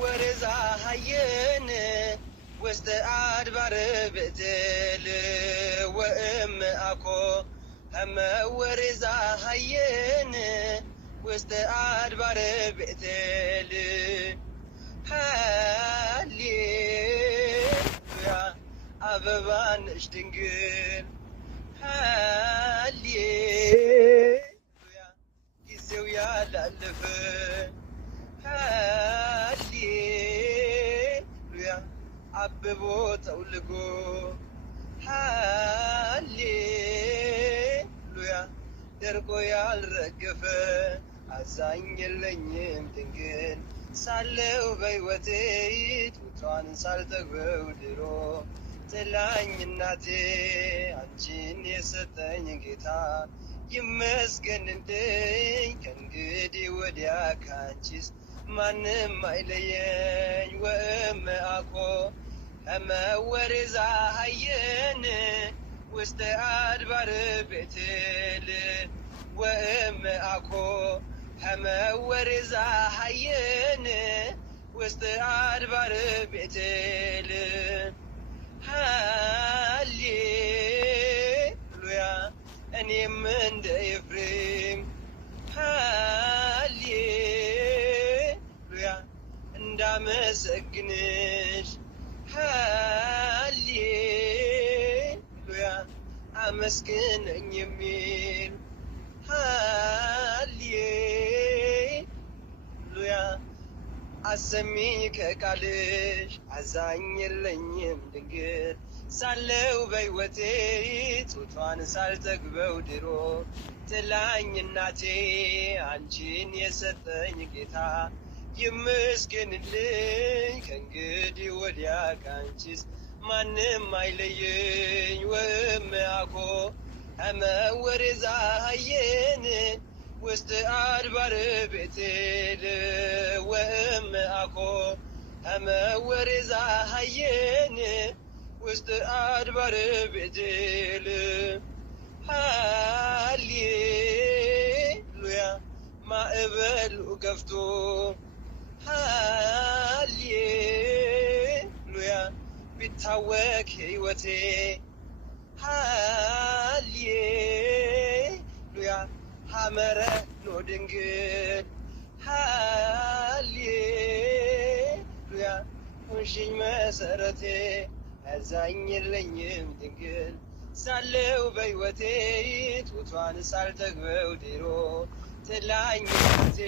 ወርዛ ሃየን ውስጥ አድባር ብትል ወእምአኮ ወርዛ ሃየን ውስጥ አድባር ብትል ሃሌሉያ አበባነሽ ድንግል ሃሌሉያ ጊዜው ያላለፈ ሃሌሉያ አብቦ ጠውልጎ ሃሌሉያ ደርቆ ያልረገፈ አዛኝ የለኝም ድንግል ሳለው በሕይወቴ ጡቷን ሳልጠግበው ድሮ ጥላኝ እናቴ አንቺን የሰጠኝ ጌታ ይመስገንልኝ ከእንግዲህ ወዲያ ካንቺስ ማንም አይለየኝ ወእምአኮ ወርዛ ሃየን ውስጥ አድባር ቤቴል ወእምአኮ ወርዛ ሃየን ውስጥ አድባር ቤቴል ሃሌሉያ እኔም እንደ ኤፍሬም ሃሌሉያ እንዳመሰግንሽ ሃሌሉያ አመስግነኝ የሚል ሃሌሉያ አሰሚኝ ከቃልሽ አዛኝ የለኝም ድንግል ሳለው በሕይወቴ ጡቷን ሳልጠግበው ድሮ ጥላኝ እናቴ አንቺን የሰጠኝ ጌታ ይመስገንልኝ ከእንግዲህ ወዲያ ካንቺስ ማንም አይለየኝ ወእምአኮ ወርዛ ሃየን ውስጥ አድባር ቤቴል ወእምአኮ ወርዛ ሃየን ውስጥ አድባር ቤቴል ሃሌሉያ ማዕበሉ ገፍቶ ሃሌሉያ ቢታወክ ሕይወቴ ሃሌሉያ ሐመረ ኖ ድንግል ሃሌሉያ ሁንሽኝ መሰረቴ አዛኝ የለኝም ድንግል ሳለው በሕይወቴ ጡቷን ሳልጠግበው ድሮ ጥላኝ እናቴ